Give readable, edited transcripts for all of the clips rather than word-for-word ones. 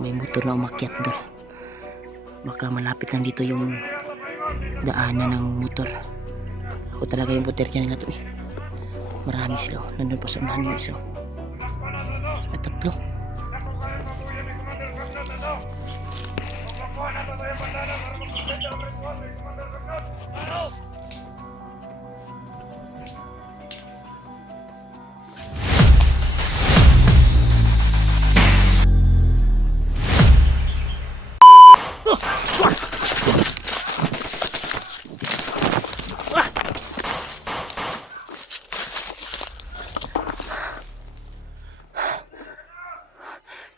May motor na umakyat doon. Baka malapit lang dito yung daanan ng motor. Ako talaga yung puterya nila to eh. Marami sila. Nandun pa sa unahan yung isa. At tatlo.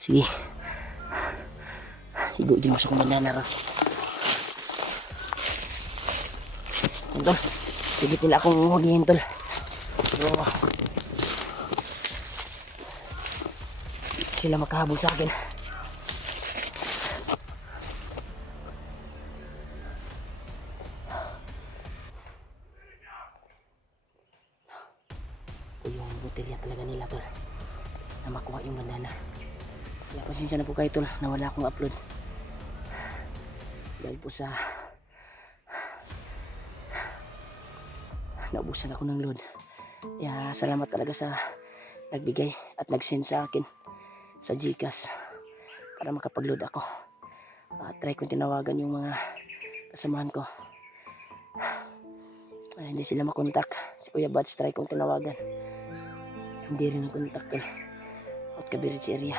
Sige. Higuin mo sa kumandana ron. Tol, pigit nila akong hulihin tol. Pero sila makahabol sa akin. Ito yung botelya talaga nila tol, na makuha yung bandana. Kaya pasensya na po kayo tol, nawala akong upload dahil po sa naubusan ako ng load. Kaya salamat talaga sa nagbigay at nag-send sa akin sa Gcash para makapag-load ako. Try kong tinawagan yung mga kasamahan ko. Hindi sila makontak. Si Kuya Bads try kong tinawagan, hindi rin nakontak tol. Out Cabarets area.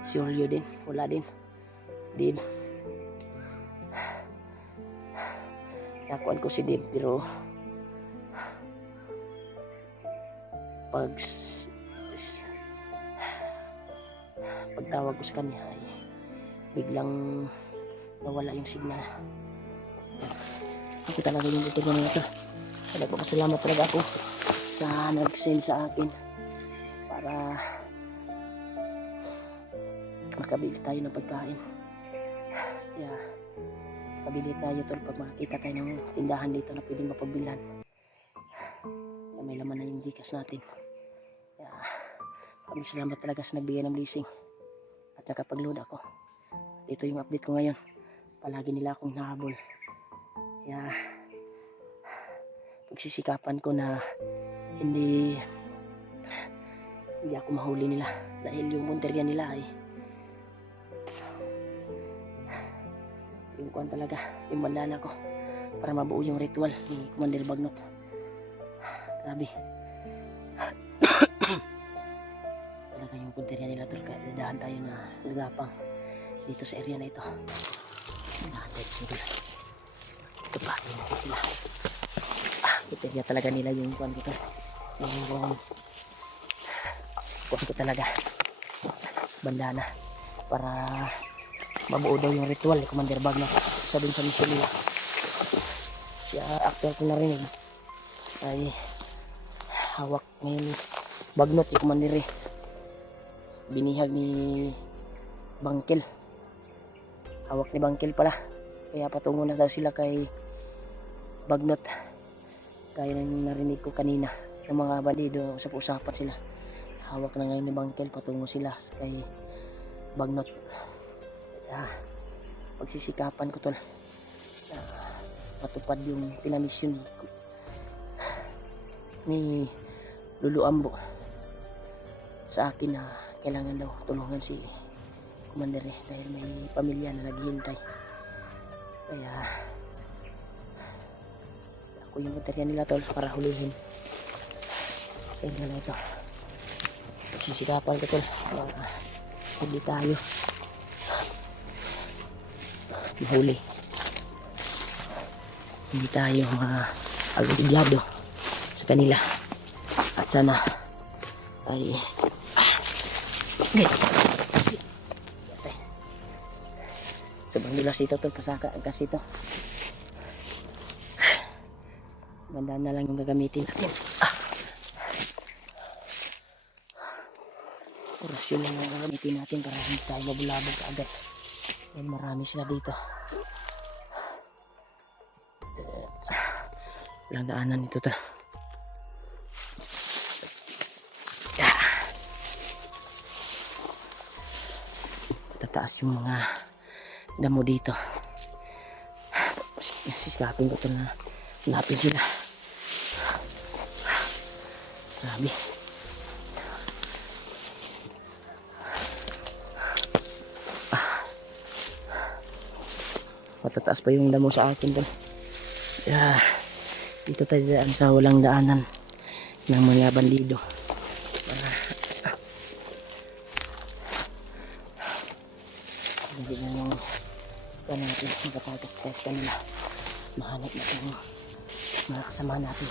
Si Julio din, wala din. Dave. Nakuan ko si Dave pero pagtawag ko sa kanya ay biglang nawala yung signal. Ako talaga yung botelya nito. Nagpapasalamat talaga ako sa nag-send sa akin para makabili tayo ng pagkain. Kaya makabili tayo tol pag makakita tayo ng tindahan dito na pwedeng mapagbilhan na may laman na yung Gcash natin. Kaya kami salamat talaga sa nagbigay ng blessing at nakapag-load ako. Ito yung update ko ngayon. Palagi nila akong nahabol. Kaya pagsisikapan ko na hindi ako mahuli nila dahil yung punterya nila ay yung kuwan talaga, yung bandana ko para mabuo yung ritual ni Commander Bagnot. Grabe. Talaga yung punterya nila tol. Kaya dadahan tayo na gagapang dito sa area na ito. Dadahan tayo dito. Ito pa, tingnan natin sila. Punterya talaga nila yung kuwan ko tol. Yung kuwan ko talaga, bandana, para mabuo daw yung ritual ni Commander Bagnot. Isa din sa mission nila. Kaya after ko narinig ay hawak ngayon Bagnot ni Commander eh. Binihag ni Bangkel. Hawak ni Bangkel pala. Kaya patungo na daw sila kay Bagnot. Kaya nang narinig ko kanina ng mga bandido, usap-usapan sila. Hawak na ngayon ni Bangkel, patungo sila kay Bagnot. Pagsisikapan ko tol na matupad yung pinamisyon ni Lulu Ambo sa akin na kailangan daw tulungan si Commander eh, dahil may pamilya na naghihintay. Kaya ako yung punterya nila tol para hulihin sa inyo na ito. Pagsisikapan ko tol, hindi tayo mahuli, hindi tayo mag-agudyado sa kanila at sana ay sobrang dulas ito tol, pasaka kasi ito bandana lang yung gagamitin natin. Orasyon lang yung gagamitin natin para hindi tayo mabulabog agad. Yan, marami sila dito. Walang daanan dito tol. Tataas yung mga damo dito. Sisikapin ko tol na hanapin sila. Grabe. Matataas pa yung damo sa akin tol. Dito tayo daan sa walang daanan ng mga bandido. Hindi na yung natin magpatagas-tagas kanila. Mahanap natin yung mga kasama natin.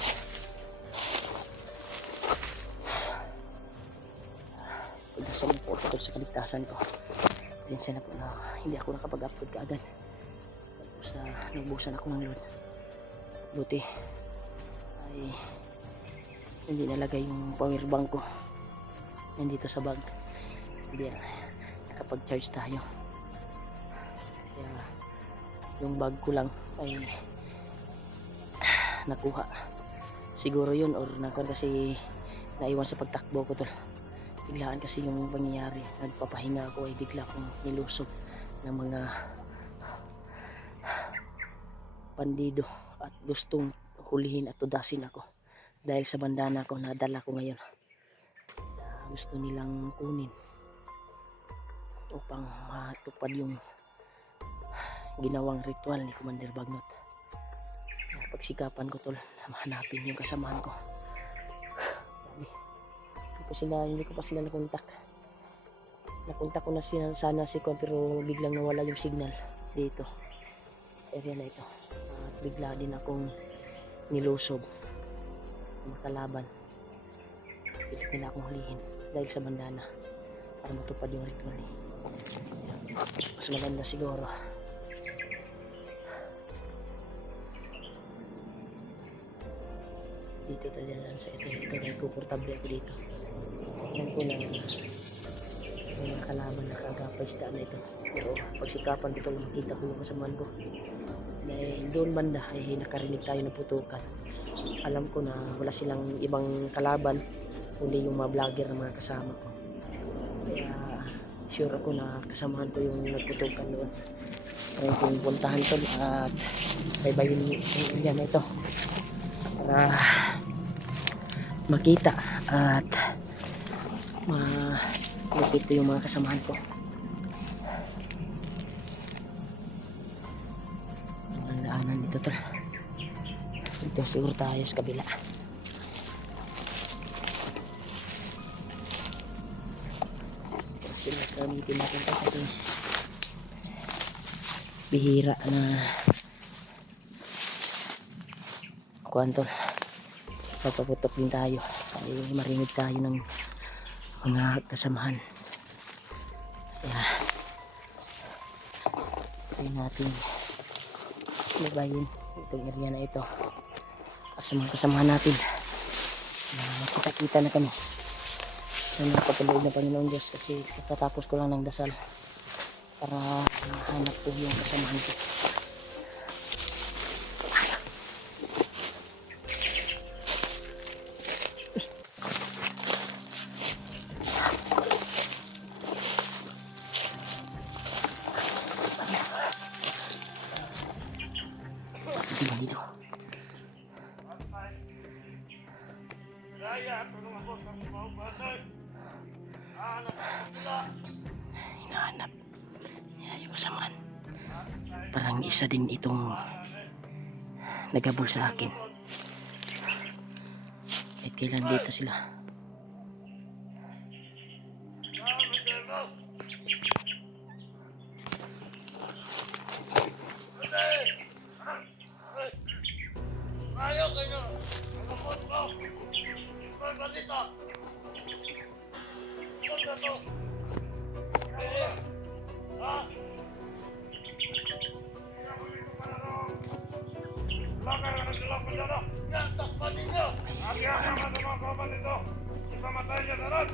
Pagdasan na po ito sa kaligtasan ko. Diyan na po na hindi ako nakapag-upload kaagad. Sa nagbusan ako ng load. Buti ay hindi nalagay yung power bank ko nandito sa bag. Hindi nakapag-charge tayo. Kaya yung bag ko lang ay nakuha. Siguro yun or kasi naiwan sa pagtakbo ko tol. Biglaan kasi yung pangyayari. Nagpapahinga ako ay bigla kong nilusog ng mga bandido at gustong hulihin at tudasin ako dahil sa bandana ko na dala ko ngayon. Gusto nilang kunin upang matupad yung ginawang ritual ni Commander Bagnot. Pagsikapan ko tol na mahanapin yung kasamahan ko. Hindi ko pa sila nakontak. Nakontak ko na sana si Kon pero biglang nawala yung signal dito sa area na ito. At bigla din akong nilusob makalaban. Pilit nila akong hulihin dahil sa bandana para matupad yung ritual. Mas maganda siguro dito tayo lang sa area ito dahil komportable ako dito. Alam ko na may mga kalaban na kagapay sa daan na ito, pero pagsikapan ko ito makita ko yung kasamaan ko dahil doon banda ay nakarinig tayo ng putukan. Alam ko na wala silang ibang kalaban kundi yung mga vlogger na mga kasama ko, kaya sure ako na kasamahan ko yung nagputukan doon. Kaya kung puntahan to at baybayin yung area na ito para makita at malupit yung mga kasamahan ko. Ang daanan dito tol. Dito siguro tayo sa kabila. Kasi gamitin natin ito kasi bihira na kuhan tol. Papaputok din tayo ay marinig tayo ng mga kasamahan. Kaya try natin labayin itong area na ito sa mga kasamahan natin na makita-kita na kami. Sana patuloy na Panginoon Diyos kasi katapos ko lang ng dasal para mahanap ko yung kasamahan ko. Dito. Hinahanap niya yung kasamaan. Parang isa din itong nagabol sa akin. Kahit kailan dito sila. Ayaw kayo! Ang kapot ko! Saan ba dito? Saan ba ito? Eh! Ha? Bakit ang nagdala ko dyan? Yan! Takpan ninyo! Akyat naman sa mga kaban nito! Ipamatay niya na rin!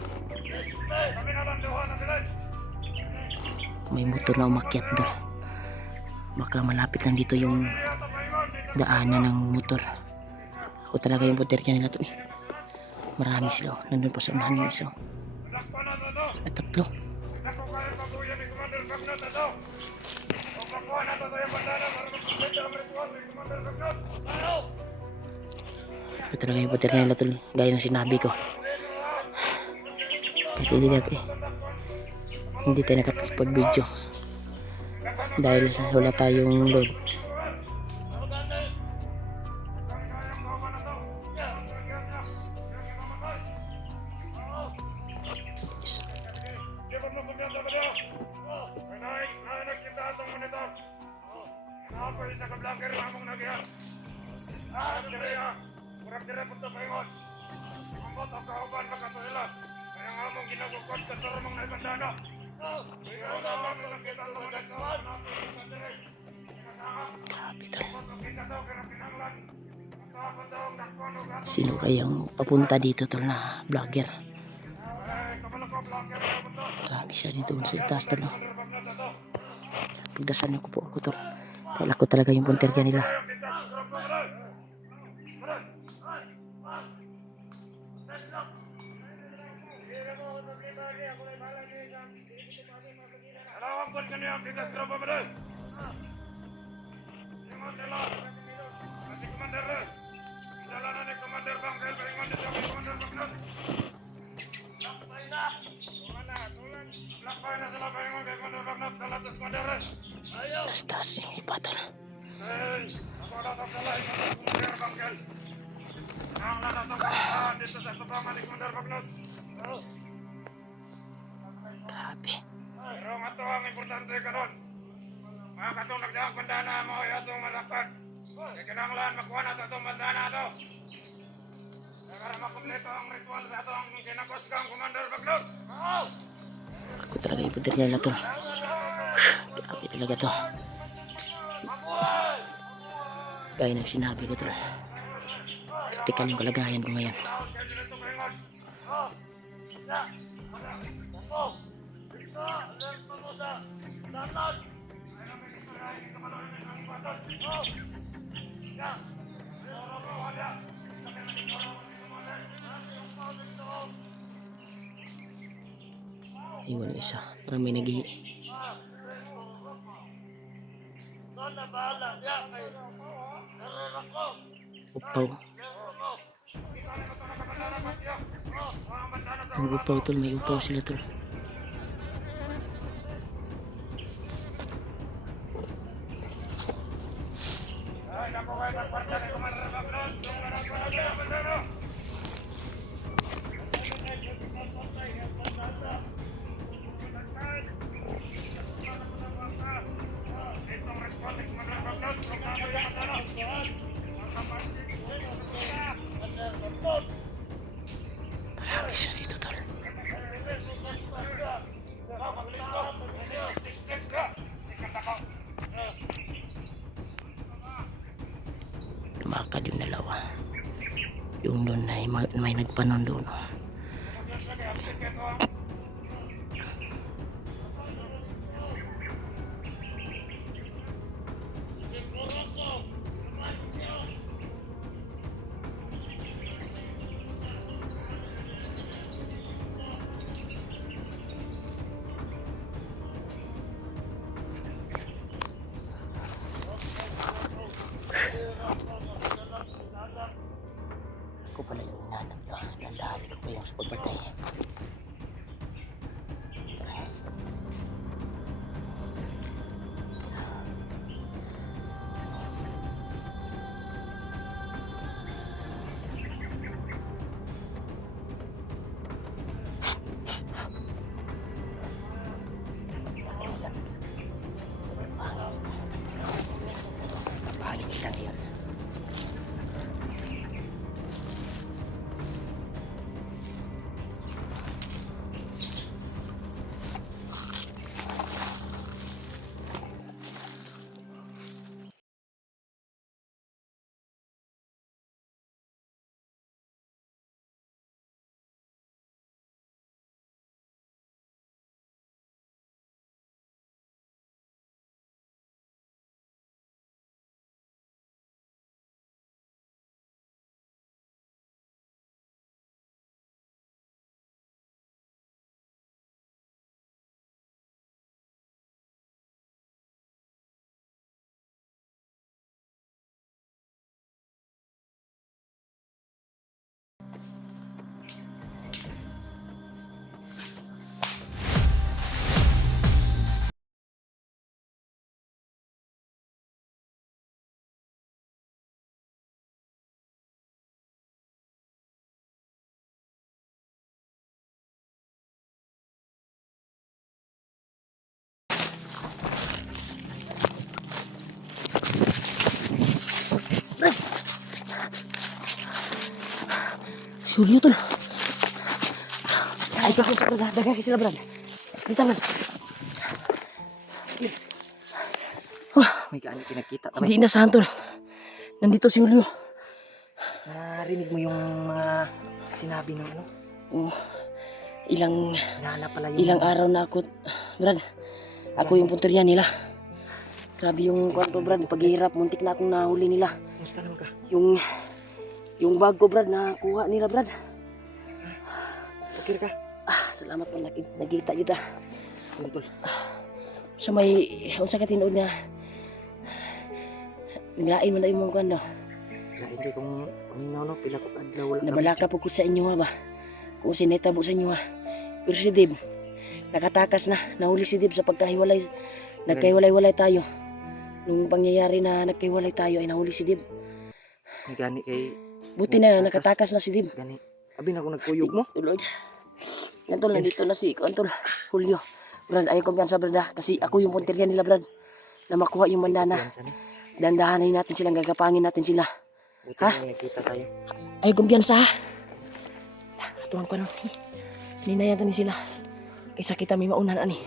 Kami na lang luha na sila! May motor na umakyat doon. Baka malapit lang dito yung daanan ng motor. Ako talaga yung puter kanila to eh. Marami sila. Oh. Nandun pa sa unahan yung isa. Oh. Lakpan na to. At tatlo. Ako kaya pabuya ni Commander Bagnot na to. Kung makuha na to yung bandana para magpapit ang ritual ni Commander Bagnot. Ayaw! Ako talaga yung puter kanila to. Gaya ng sinabi ko. Kahit hindi na eh. Hindi tayo nakapag-video. Dahil wala tayong load. Yes. Grabe tol. Sino kayang papunta dito tol na vlogger? Grabe siya dito sa taas tol. No? Pagdasan niyo ko po ako tol. Dahil ako talaga yung punter kanila. Taas yung iba tol. Grabe. Pero nga to ang importante karon. Mga katong nagdaang bandana mo ay atong malakad. Kaya kinanglan makuha na itong bandana to. Para makumpleto ang ritual sa atong kinakos kang Commander Bagnot. Ako talaga yung punter kanila tol. Grabe talaga to. Gaya ng sinabi ko tol. Kritikal yung kalagayan ko ngayon. Iwan yung isa. Parang may naghihi. Upaw. Ang upaw tol. May upaw sila tol. Marami sila dito tol. Tumakad yung dalawa. Yung doon ay may nagpanon doon. Oh. Ako pala yung hinanap nyo. Nandahan ko pa yung sa pagpatay. Panik lang yun. Si Julio tol. Ay, ito sa brad. Dagay sila brad. Kita brad. May gaano kinakita. Hindi inasahan tol. Nandito si Julio. Narinig mo yung mga sinabi ng ano? Oh, ilang Nahanap pala yung... ilang araw na ako, brad. Ako yung punteriya nila. Grabe yung kwanto brad, paghihirap, muntik na akong nahuli nila. Kumusta naman ka? Yung bag ko brad, nakuha nila brad. Okay ka? Salamat po, nakita kita. Tol. Sa may, unsa ka tinuod na, naglain mo na yung mga kwando. Hindi kung paminaw no, pila ko adlaw wala. Nabalaka po ko sa inyo ha ba? Kung sineta po sa inyo ha. Pero si Dib, nakatakas na, nahuli si Dib sa pagkahiwalay. Nagkahiwalay-walay tayo. Nung pangyayari na nagkahiwalay tayo ay nahuli si Dib. May gani kay... Buti na, nakatakas na si Dib. Gani. Abi na ako nagkuyog mo. Tulog. Yan tol, nandito na si Antol, Julio. Brad, ayaw kumpiyansa brad ha. Kasi ako yung punteriya nila brad. Na makuha yung bandana. Yan sana. Dandahanin natin sila, gagapangin natin sila. Buti Ha? na nakita tayo. Ayaw kumpiyansa ha. Atuan ko na. Ninayan ni sila. Kaysa kita may maunan ani.